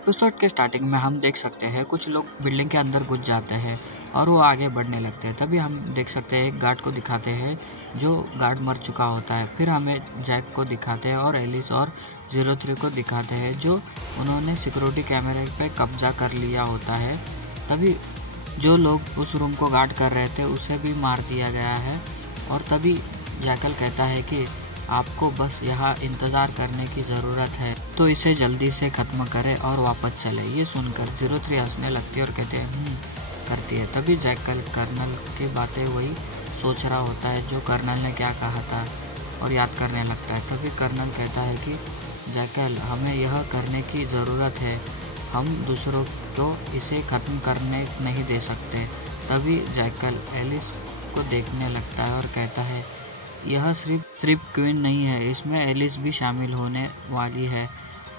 Episode के starting में हम देख सकते हैं कुछ लोग बिल्डिंग के अंदर घुस जाते हैं और वो आगे बढ़ने लगते हैं। तभी हम देख सकते हैं एक गार्ड को दिखाते हैं जो गार्ड मर चुका होता है। फिर हमें जैक को दिखाते हैं और एलिस और 03 को दिखाते हैं जो उन्होंने सिक्योरिटी कैमरे पे कब्जा कर लिया होता है। तभी जो लोग उस रूम को गार्ड कर रहे थे उसे भी मार दिया गया है और तभी जैकल कहता है कि आपको बस यहाँ इंतज़ार करने की ज़रूरत है, तो इसे जल्दी से ख़त्म करें और वापस चले। ये सुनकर 03 हंसने लगती है और कहते हैं करती है। तभी जैकल कर्नल की बातें वही सोच रहा होता है जो कर्नल ने क्या कहा था और याद करने लगता है। तभी कर्नल कहता है कि जैकल हमें यह करने की ज़रूरत है, हम दूसरों को इसे ख़त्म करने नहीं दे सकते। तभी जैकल एलिस को देखने लगता है और कहता है यह सिर्फ क्वीन नहीं है, इसमें एलिस भी शामिल होने वाली है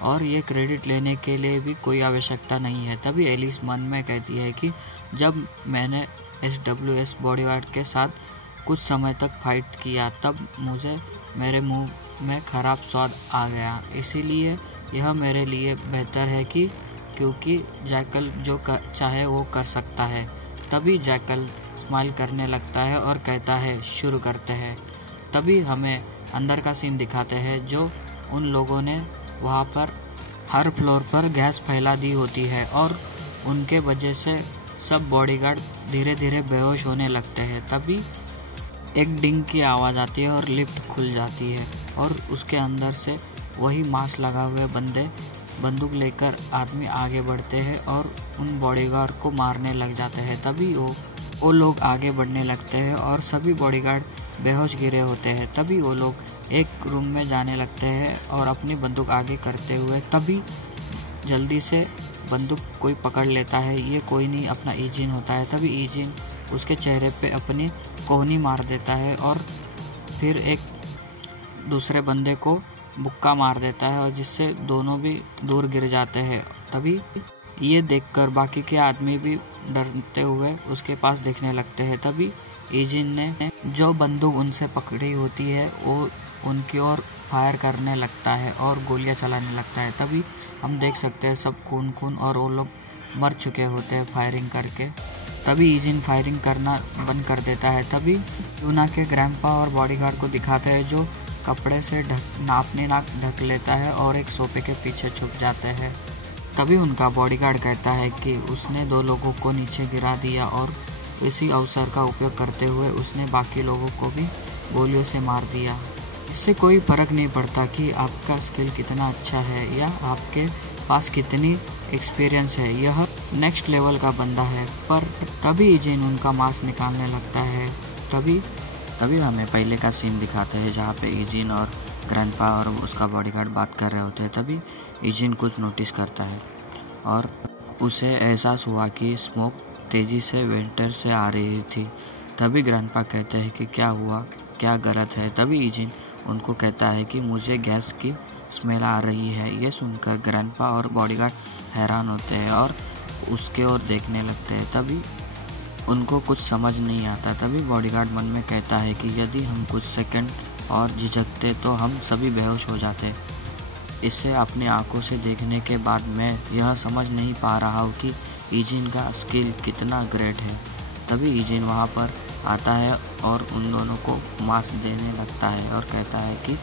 और ये क्रेडिट लेने के लिए भी कोई आवश्यकता नहीं है। तभी एलिस मन में कहती है कि जब मैंने SWS बॉडीगार्ड के साथ कुछ समय तक फाइट किया तब मुझे मेरे मुंह में ख़राब स्वाद आ गया, इसीलिए यह मेरे लिए बेहतर है कि क्योंकि जैकल जो चाहे वो कर सकता है। तभी जैकल स्माइल करने लगता है और कहता है शुरू करते हैं। तभी हमें अंदर का सीन दिखाते हैं जो उन लोगों ने वहाँ पर हर फ्लोर पर गैस फैला दी होती है और उनके वजह से सब बॉडीगार्ड धीरे धीरे बेहोश होने लगते हैं। तभी एक डिंग की आवाज़ आती है और लिफ्ट खुल जाती है और उसके अंदर से वही मास्क लगा हुए बंदे बंदूक लेकर आदमी आगे बढ़ते हैं और उन बॉडीगार्ड को मारने लग जाते हैं। तभी वो लोग आगे बढ़ने लगते हैं और सभी बॉडीगार्ड बेहोश गिरे होते हैं। तभी वो लोग एक रूम में जाने लगते हैं और अपनी बंदूक आगे करते हुए तभी जल्दी से बंदूक कोई पकड़ लेता है। ये कोई नहीं अपना ईजिन होता है। तभी ईजिन उसके चेहरे पे अपनी कोहनी मार देता है और फिर एक दूसरे बंदे को मुक्का मार देता है और जिससे दोनों भी दूर गिर जाते हैं। तभी ये देखकर बाकी के आदमी भी डरते हुए उसके पास देखने लगते हैं। तभी ईजिन ने जो बंदूक उनसे पकड़ी होती है वो उनकी ओर फायर करने लगता है और गोलियां चलाने लगता है। तभी हम देख सकते हैं सब खून और वो लोग मर चुके होते हैं फायरिंग करके। तभी ईजिन फायरिंग करना बंद कर देता है। तभी यूना के ग्रैंडपा और बॉडीगार्ड को दिखाते हैं जो कपड़े से अपनी नाक ढक लेता है और एक सोफे के पीछे छुप जाते हैं। तभी उनका बॉडीगार्ड कहता है कि उसने 2 लोगों को नीचे गिरा दिया और इसी अवसर का उपयोग करते हुए उसने बाकी लोगों को भी गोलियों से मार दिया। इससे कोई फ़र्क नहीं पड़ता कि आपका स्किल कितना अच्छा है या आपके पास कितनी एक्सपीरियंस है, यह नेक्स्ट लेवल का बंदा है। पर तभी ईजिन उनका मास्क निकालने लगता है। तभी हमें पहले का सीन दिखाते हैं जहाँ पे ईजिन और ग्रैंडपा और उसका बॉडीगार्ड बात कर रहे होते हैं। तभी ईजिन कुछ नोटिस करता है और उसे एहसास हुआ कि स्मोक तेज़ी से वेंटर से आ रही थी। तभी ग्रैंडपा कहते हैं कि क्या हुआ, क्या गलत है। तभी ईजिन उनको कहता है कि मुझे गैस की स्मेल आ रही है। ये सुनकर ग्रैंडपा और बॉडीगार्ड हैरान होते हैं और उसके ओर देखने लगते हैं। तभी उनको कुछ समझ नहीं आता। तभी बॉडीगार्ड मन में कहता है कि यदि हम कुछ सेकंड और झिझकते तो हम सभी बेहोश हो जाते। इसे अपनी आंखों से देखने के बाद मैं यह समझ नहीं पा रहा हूँ कि ईजिन का स्किल कितना ग्रेट है। तभी ईजिन वहाँ पर आता है और उन दोनों को मास्क देने लगता है और कहता है कि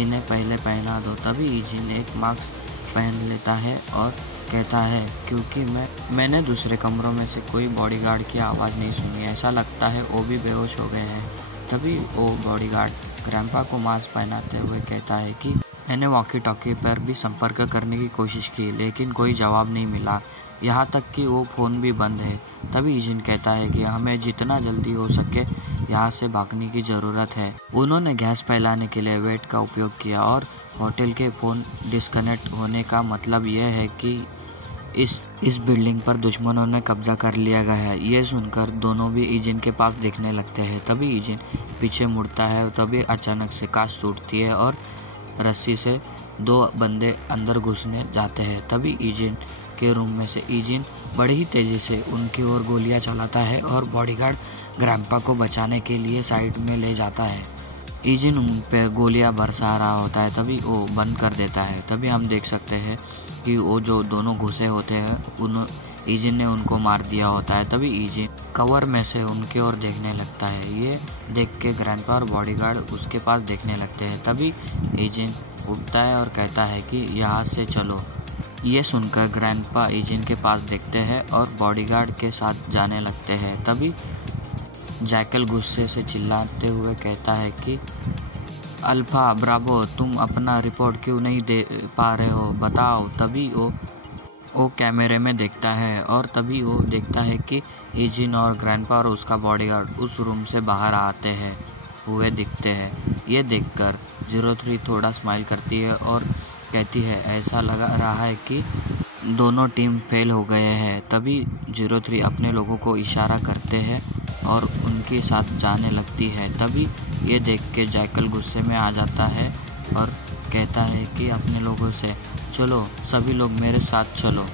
इन्हें पहले पहना दो। तभी ईजिन एक मास्क पहन लेता है और कहता है क्योंकि मैंने दूसरे कमरों में से कोई बॉडीगार्ड की आवाज़ नहीं सुनी, ऐसा लगता है वो भी बेहोश हो गए हैं। तभी वो बॉडीगार्ड ग्रैंडपा को मास्क पहनाते हुए कहता है कि मैंने वॉकी टॉकी पर भी संपर्क करने की कोशिश की लेकिन कोई जवाब नहीं मिला, यहाँ तक कि वो फ़ोन भी बंद है। तभी ईजिन कहता है कि हमें जितना जल्दी हो सके यहाँ से भागने की ज़रूरत है। उन्होंने गैस फैलाने के लिए वेट का उपयोग किया और होटल के फ़ोन डिस्कनेक्ट होने का मतलब यह है कि इस बिल्डिंग पर दुश्मनों ने कब्जा कर लिया गया है। ये सुनकर दोनों भी ईजिन के पास देखने लगते हैं। तभी ईजिन पीछे मुड़ता है। तभी अचानक से कांच टूटती है और रस्सी से 2 बंदे अंदर घुसने जाते हैं। तभी ईजिन के रूम में से ईजिन बड़ी ही तेज़ी से उनकी ओर गोलियां चलाता है और बॉडीगार्ड ग्रैंडपा को बचाने के लिए साइड में ले जाता है। ईजिन उन पर गोलियां बरसा रहा होता है। तभी वो बंद कर देता है। तभी हम देख सकते हैं कि वो जो दोनों घुसे होते हैं ईजिन ने उनको मार दिया होता है। तभी ईजिन कवर में से उनकी ओर देखने लगता है। ये देख के ग्रैंडपा और बॉडीगार्ड उसके पास देखने लगते हैं। तभी ईजिन उठता है और कहता है कि यहाँ से चलो। ये सुनकर ग्रैंडपा ईजिन के पास देखते हैं और बॉडीगार्ड के साथ जाने लगते हैं। तभी जैकल गुस्से से चिल्लाते हुए कहता है कि अल्फा ब्रावो, तुम अपना रिपोर्ट क्यों नहीं दे पा रहे हो, बताओ। तभी वो कैमरे में देखता है और तभी वो देखता है कि ईजिन और ग्रैंडपा और उसका बॉडीगार्ड उस रूम से बाहर आते हैं हुए दिखते हैं। ये देखकर 03 थोड़ा स्माइल करती है और कहती है ऐसा लग रहा है कि दोनों टीम फेल हो गए हैं। तभी 03 अपने लोगों को इशारा करते हैं और उनके साथ जाने लगती है। तभी ये देख के जैकल गुस्से में आ जाता है और कहता है कि अपने लोगों से चलो, सभी लोग मेरे साथ चलो।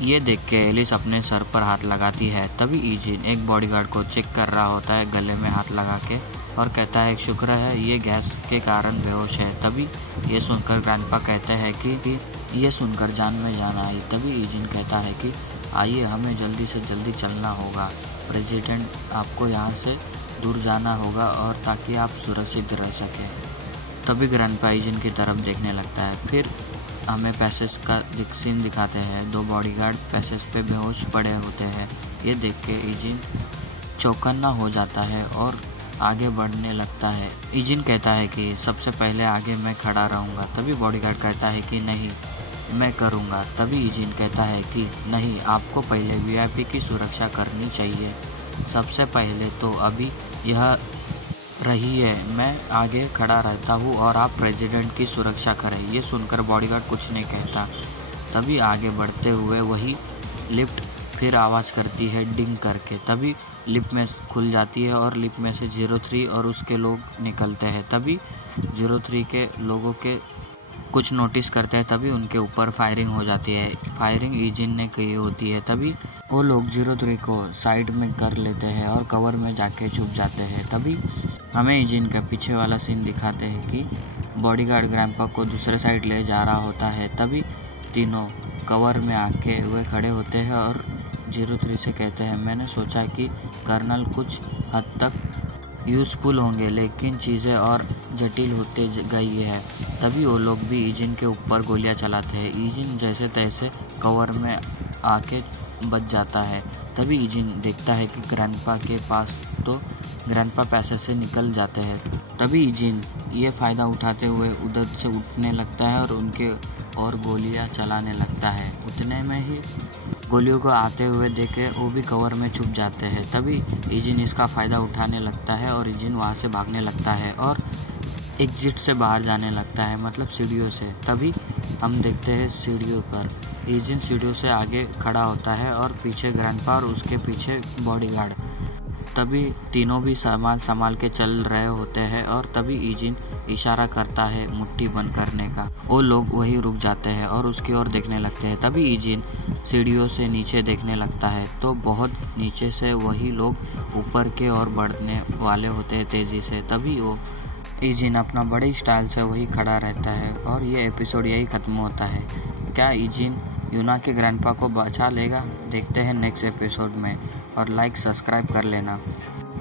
ये देख के एलिस अपने सर पर हाथ लगाती है। तभी ईजिन एक बॉडीगार्ड को चेक कर रहा होता है गले में हाथ लगा के और कहता है शुक्र है ये गैस के कारण बेहोश है। तभी ये सुनकर ग्रैंडपा कहते हैं कि ये सुनकर जान में जान आई। तभी ईजिन कहता है कि आइए, हमें जल्दी से जल्दी चलना होगा, प्रेसिडेंट आपको यहाँ से दूर जाना होगा और ताकि आप सुरक्षित रह सकें। तभी ग्रैंडपा ईजिन की तरफ देखने लगता है। फिर हमें पैसेज का सीन दिखाते हैं। 2 बॉडीगार्ड पैसेज पे बेहोश पड़े होते हैं। ये देख के ईजिन चौकन्ना हो जाता है और आगे बढ़ने लगता है। ईजिन कहता है कि सबसे पहले आगे मैं खड़ा रहूँगा। तभी बॉडीगार्ड कहता है कि नहीं, मैं करूँगा। तभी ईजिन कहता है कि नहीं, आपको पहले वीआईपी की सुरक्षा करनी चाहिए। सबसे पहले तो अभी यह रही है, मैं आगे खड़ा रहता हूँ और आप प्रेसिडेंट की सुरक्षा करें। ये सुनकर बॉडीगार्ड कुछ नहीं कहता। तभी आगे बढ़ते हुए वही लिफ्ट फिर आवाज़ करती है डिंग करके। तभी लिफ्ट में खुल जाती है और लिफ्ट में से 03 और उसके लोग निकलते हैं। तभी 03 के लोगों के कुछ नोटिस करते हैं। तभी उनके ऊपर फायरिंग हो जाती है। फायरिंग ईजिन ने की होती है। तभी वो लोग 03 को साइड में कर लेते हैं और कवर में जाके छुप जाते हैं। तभी हमें ईजिन का पीछे वाला सीन दिखाते हैं कि बॉडीगार्ड ग्रैंडपा को दूसरे साइड ले जा रहा होता है। तभी तीनों कवर में आके वे खड़े होते हैं और 03 से कहते हैं मैंने सोचा कि कर्नल कुछ हद तक यूज़फुल होंगे, लेकिन चीज़ें और जटिल होते गई है। तभी वो लोग भी ईजिन के ऊपर गोलियां चलाते हैं। ईजिन जैसे तैसे कवर में आके बच जाता है। तभी ईजिन देखता है कि ग्रैंडपा के पास तो ग्रैंडपा पैसे से निकल जाते हैं। तभी ईजिन ये फ़ायदा उठाते हुए उधर से उठने लगता है और उनके और गोलियां चलाने लगता है। उतने में ही गोलियों को आते हुए देखे वो भी कवर में छुप जाते हैं। तभी ईजिन इसका फ़ायदा उठाने लगता है और ईजिन वहाँ से भागने लगता है और एग्जिट से बाहर जाने लगता है, मतलब सीढ़ियों से। तभी हम देखते हैं सीढ़ियों पर ईजिन सीढ़ियों से आगे खड़ा होता है और पीछे ग्रैंडपा और उसके पीछे बॉडीगार्ड। तभी तीनों भी सामान संभाल के चल रहे होते हैं और तभी ईजिन इशारा करता है मुट्ठी बंद करने का। वो लोग वहीं रुक जाते हैं और उसकी ओर देखने लगते हैं। तभी ईजिन सीढ़ियों से नीचे देखने लगता है तो बहुत नीचे से वही लोग ऊपर के ओर बढ़ने वाले होते हैं तेज़ी से। तभी वो ईजिन अपना बड़े स्टाइल से वही खड़ा रहता है और ये एपिसोड यही ख़त्म होता है। क्या ईजिन यूना के ग्रैंडपा को बचा लेगा? देखते हैं नेक्स्ट एपिसोड में और लाइक सब्सक्राइब कर लेना।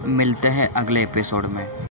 मिलते हैं अगले एपिसोड में।